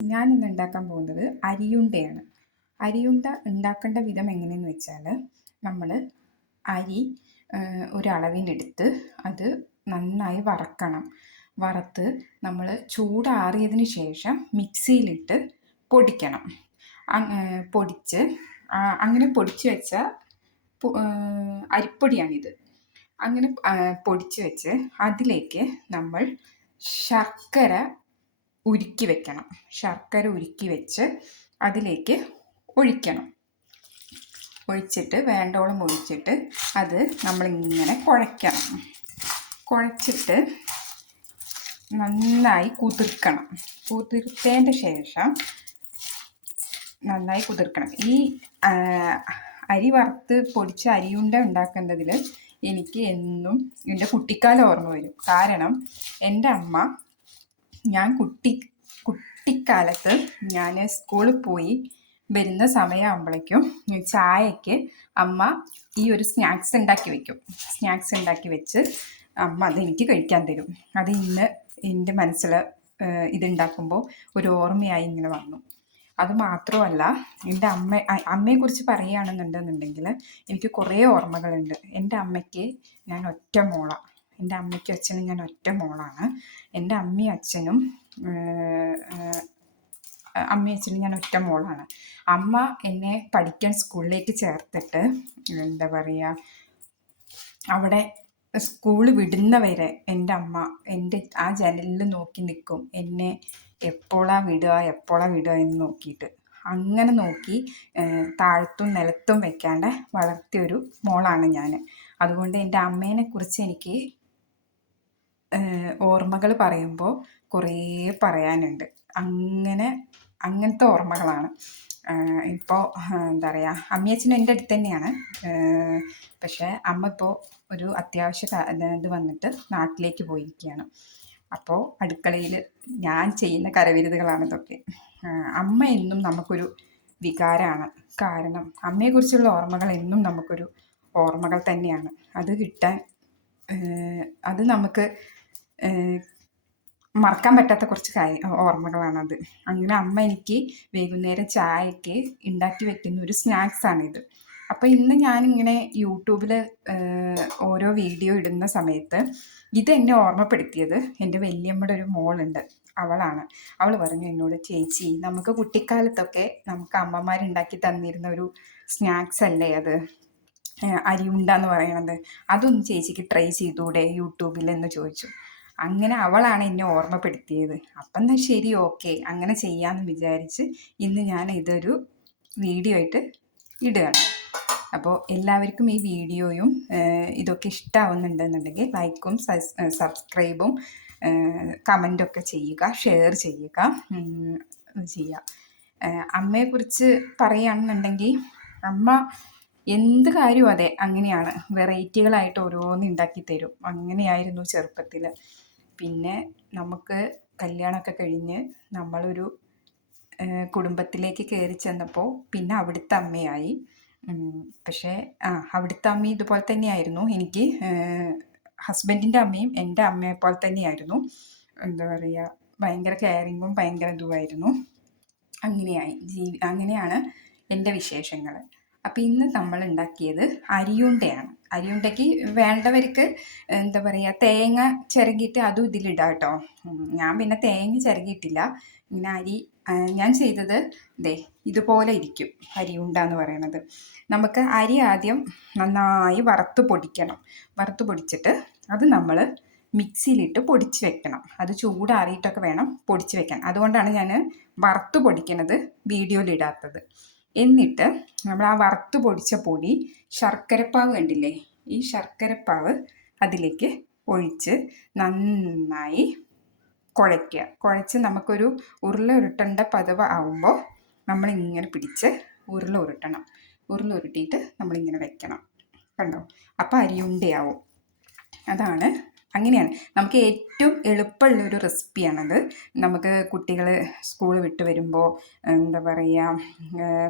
ഞാൻ ഇന്ന് ഉണ്ടാക്കാൻ പോകുന്നത് അരിയുണ്ടയാണ്. അരിയുണ്ട ഉണ്ടാക്കേണ്ട വിധം എങ്ങനെയെന്ന് വെച്ചാൽ, നമ്മൾ അരി ഒരളവിനെടുത്ത് അത് നന്നായി വറക്കണം. വറുത്ത് നമ്മൾ ചൂടാറിയതിന് ശേഷം മിക്സിയിലിട്ട് പൊടിക്കണം. പൊടിച്ച് അങ്ങനെ പൊടിച്ച് വെച്ച അരിപ്പൊടിയാണിത്. അങ്ങനെ പൊടിച്ച് വെച്ച് അതിലേക്ക് നമ്മൾ ശർക്കര ഉരുക്കി വെക്കണം. ശർക്കര ഉരുക്കി വെച്ച് അതിലേക്ക് ഒഴിക്കണം. ഒഴിച്ചിട്ട് വേണ്ടോളം ഒഴിച്ചിട്ട് അത് നമ്മളിങ്ങനെ കുഴയ്ക്കണം. കുഴച്ചിട്ട് നന്നായി കുതിർക്കണം. കുതിർത്തതിൻ്റെ ശേഷം നന്നായി കുതിർക്കണം. ഈ അരി വറുത്ത് പൊടിച്ച അരിയുണ്ട ഉണ്ടാക്കേണ്ടതിൽ എനിക്ക് എന്നും എൻ്റെ കുട്ടിക്കാലം ഓർമ്മ വരും. കാരണം എൻ്റെ അമ്മ, ഞാൻ കുട്ടിക്കാലത്ത് ഞാൻ സ്കൂളിൽ പോയി വരുന്ന സമയമാകുമ്പോഴേക്കും ചായക്ക് അമ്മ ഈ ഒരു സ്നാക്സ് ഉണ്ടാക്കി വെക്കും. സ്നാക്സ് ഉണ്ടാക്കി വെച്ച് അമ്മ അതെനിക്ക് കഴിക്കാൻ തരും. അത് ഇന്ന് എൻ്റെ മനസ്സിൽ ഇതുണ്ടാക്കുമ്പോൾ ഒരു ഓർമ്മയായി ഇങ്ങനെ വന്നു. അത് മാത്രമല്ല, എൻ്റെ അമ്മയെക്കുറിച്ച് പറയുകയാണെന്നുണ്ടെന്നുണ്ടെങ്കിൽ എനിക്ക് കുറേ ഓർമ്മകളുണ്ട്. എൻ്റെ അമ്മയ്ക്ക് ഞാൻ ഒറ്റ മോളാണ്. എൻ്റെ അമ്മയ്ക്കും അച്ഛനും ഞാൻ ഒറ്റ മോളാണ്. എൻ്റെ അമ്മയും അച്ഛനും ഞാൻ ഒറ്റ മോളാണ്. അമ്മ എന്നെ പഠിക്കാൻ സ്കൂളിലേക്ക് ചേർത്തിട്ട് എന്താ പറയുക, അവിടെ സ്കൂൾ വിടുന്നവരെ എൻ്റെ അമ്മ എൻ്റെ ആ ജനലിൽ നോക്കി നിൽക്കും. എന്നെ എപ്പോഴാണ് വിടുക എന്ന് നോക്കിയിട്ട്. അങ്ങനെ നോക്കി താഴത്തും നിലത്തും വെക്കാണ്ട് വളർത്തിയൊരു മോളാണ് ഞാൻ. അതുകൊണ്ട് എൻ്റെ അമ്മേനെ കുറിച്ച് എനിക്ക് ഓർമ്മകൾ പറയുമ്പോൾ കുറേ പറയാനുണ്ട്. അങ്ങനത്തെ ഓർമ്മകളാണ്. ഇപ്പോൾ എന്താ പറയുക, അമ്മയച്ഛനും എൻ്റെ അടുത്ത് തന്നെയാണ്. പക്ഷേ അമ്മ ഇപ്പോൾ ഒരു അത്യാവശ്യ ഇത് വന്നിട്ട് നാട്ടിലേക്ക് പോയിരിക്കുകയാണ്. അപ്പോൾ അടുക്കളയിൽ ഞാൻ ചെയ്യുന്ന കരവിരുതുകളാണ് ഇതൊക്കെ. അമ്മ എന്നും നമുക്കൊരു വികാരമാണ്. കാരണം അമ്മയെക്കുറിച്ചുള്ള ഓർമ്മകൾ എന്നും നമുക്കൊരു ഓർമ്മകൾ തന്നെയാണ്. അത് കിട്ടാൻ അത് നമുക്ക് മറക്കാൻ പറ്റാത്ത കുറച്ച് ഓർമ്മകളാണത്. അങ്ങനെ അമ്മ എനിക്ക് വൈകുന്നേരം ചായക്ക് ഉണ്ടാക്കി വെക്കുന്ന ഒരു സ്നാക്സാണിത്. അപ്പോൾ ഇന്ന് ഞാനിങ്ങനെ യൂട്യൂബിൽ ഓരോ വീഡിയോ ഇടുന്ന സമയത്ത് ഇതെന്നെ ഓർമ്മപ്പെടുത്തിയത് എൻ്റെ വല്യമ്മയുടെ ഒരു മോളുണ്ട്, അവളാണ്. അവൾ പറഞ്ഞു എന്നോട്, ചേച്ചി, നമുക്ക് കുട്ടിക്കാലത്തൊക്കെ നമുക്ക് അമ്മമാരുണ്ടാക്കി തന്നിരുന്ന ഒരു സ്നാക്സ് അല്ലേ അത്, അരിയുണ്ട എന്ന് പറയണത്, അതൊന്ന് ചേച്ചിക്ക് ട്രൈ ചെയ്തൂടെ യൂട്യൂബിൽ എന്ന് ചോദിച്ചു. അങ്ങനെ അവളാണ് എന്നെ ഓർമ്മപ്പെടുത്തിയത്. അപ്പം എന്നാൽ ശരി, ഓക്കെ, അങ്ങനെ ചെയ്യാമെന്ന് വിചാരിച്ച് ഇന്ന് ഞാൻ ഇതൊരു വീഡിയോ ആയിട്ട് ഇടുകയാണ്. അപ്പോൾ എല്ലാവർക്കും ഈ വീഡിയോയും ഇതൊക്കെ ഇഷ്ടമാവുന്നുണ്ടെന്നുണ്ടെങ്കിൽ ലൈക്കും സബ്സ്ക്രൈബും കമൻറ്റൊക്കെ ചെയ്യുക, ഷെയർ ചെയ്യുക. അമ്മയെക്കുറിച്ച് പറയുകയാണെന്നുണ്ടെങ്കിൽ, അമ്മ എന്ത് കാര്യവും അതെ അങ്ങനെയാണ്, വെറൈറ്റികളായിട്ട് ഓരോന്ന് ഉണ്ടാക്കി തരും. അങ്ങനെയായിരുന്നു ചെറുപ്പത്തിൽ. പിന്നെ നമുക്ക് കല്യാണമൊക്കെ കഴിഞ്ഞ് നമ്മളൊരു കുടുംബത്തിലേക്ക് കയറി ചെന്നപ്പോൾ പിന്നെ അവിടുത്തെ അമ്മയായി. പക്ഷേ അവിടുത്തെ അമ്മ ഇതുപോലെ തന്നെയായിരുന്നു. എനിക്ക് ഹസ്ബൻഡിൻ്റെ അമ്മയും എൻ്റെ അമ്മയെ പോലെ തന്നെയായിരുന്നു. എന്താ പറയുക, ഭയങ്കര കെയറിങ്ങും ഭയങ്കര ഇതുമായിരുന്നു. അങ്ങനെയാണ് എൻ്റെ വിശേഷങ്ങൾ. അപ്പം ഇന്ന് നമ്മൾ ഉണ്ടാക്കിയത് അരിയുണ്ടയാണ്. അരിയുണ്ടയ്ക്ക് വേണ്ടവർക്ക് എന്താ പറയുക, തേങ്ങ ചിരകിയിട്ട് അതും ഇതിലിടാം കേട്ടോ. ഞാൻ പിന്നെ തേങ്ങ ചിരകിയിട്ടില്ല. ഇങ്ങനെ ഞാൻ ചെയ്തത് ഇതുപോലെ ഇരിക്കും അരിയുണ്ട എന്ന് പറയുന്നത്. നമുക്ക് അരി ആദ്യം നന്നായി വറുത്ത് പൊടിക്കണം. വറുത്ത് പൊടിച്ചിട്ട് അത് നമ്മൾ മിക്സിയിലിട്ട് പൊടിച്ച് വെക്കണം. അത് ചൂടാറിയിട്ടൊക്കെ വേണം പൊടിച്ച് വെക്കാൻ. അതുകൊണ്ടാണ് ഞാൻ വറുത്ത് പൊടിക്കുന്നത് വീഡിയോയിലിടാത്തത്. എന്നിട്ട് നമ്മൾ ആ വറുത്ത് പൊടിച്ച പൊടി, ശർക്കരപ്പാവ് കണ്ടില്ലേ, ഈ ശർക്കരപ്പാവ് അതിലേക്ക് ഒഴിച്ച് നന്നായി കുഴയ്ക്കുക. കുഴച്ച് നമുക്കൊരു ഉരുള ഉരുട്ടേണ്ട പദവ ആവുമ്പോൾ നമ്മളിങ്ങനെ പിടിച്ച് ഉരുള ഉരുട്ടണം. ഉരുള ഉരുട്ടിയിട്ട് നമ്മളിങ്ങനെ വെക്കണം. കണ്ടോ? അപ്പോൾ അരിയുണ്ടയാവും. അതാണ് അങ്ങനെയാണ്. നമുക്ക് ഏറ്റവും എളുപ്പമുള്ളൊരു റെസിപ്പിയാണത്. നമുക്ക് കുട്ടികൾ സ്കൂൾ വിട്ട് വരുമ്പോൾ എന്താ പറയുക,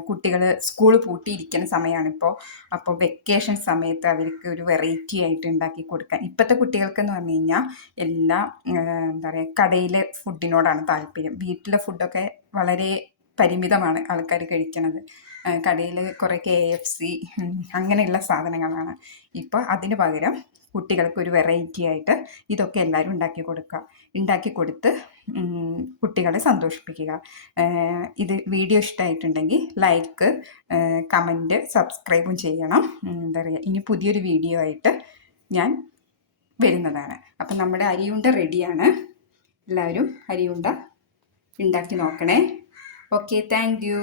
കുട്ടികൾ സ്കൂൾ പൂട്ടിയിരിക്കുന്ന സമയമാണിപ്പോൾ. അപ്പോൾ വെക്കേഷൻ സമയത്ത് അവർക്ക് ഒരു വെറൈറ്റി ആയിട്ട് ഉണ്ടാക്കി കൊടുക്കാൻ. ഇപ്പോഴത്തെ കുട്ടികൾക്കെന്ന് പറഞ്ഞു കഴിഞ്ഞാൽ എല്ലാം എന്താ പറയുക, കടയിലെ ഫുഡിനോടാണ് താല്പര്യം. വീട്ടിലെ ഫുഡൊക്കെ വളരെ പരിമിതമാണ് ആൾക്കാർ കഴിക്കുന്നത്. കടയിൽ കുറേ KFC അങ്ങനെയുള്ള സാധനങ്ങളാണ്. ഇപ്പോൾ അതിന് പകരം കുട്ടികൾക്ക് ഒരു വെറൈറ്റി ആയിട്ട് ഇതൊക്കെ എല്ലാവരും ഉണ്ടാക്കി കൊടുക്കുക. ഉണ്ടാക്കി കൊടുത്ത് കുട്ടികളെ സന്തോഷിപ്പിക്കുക. ഇത് വീഡിയോ ഇഷ്ടമായിട്ടുണ്ടെങ്കിൽ ലൈക്ക്, കമൻറ്റ്, സബ്സ്ക്രൈബും ചെയ്യണം. എന്താ പറയുക, ഇനി പുതിയൊരു വീഡിയോ ആയിട്ട് ഞാൻ വരുന്നതാണ്. അപ്പം നമ്മുടെ അരിയുണ്ട റെഡിയാണ്. എല്ലാവരും അരിയുണ്ട ഉണ്ടാക്കി നോക്കണേ. Okay, thank you.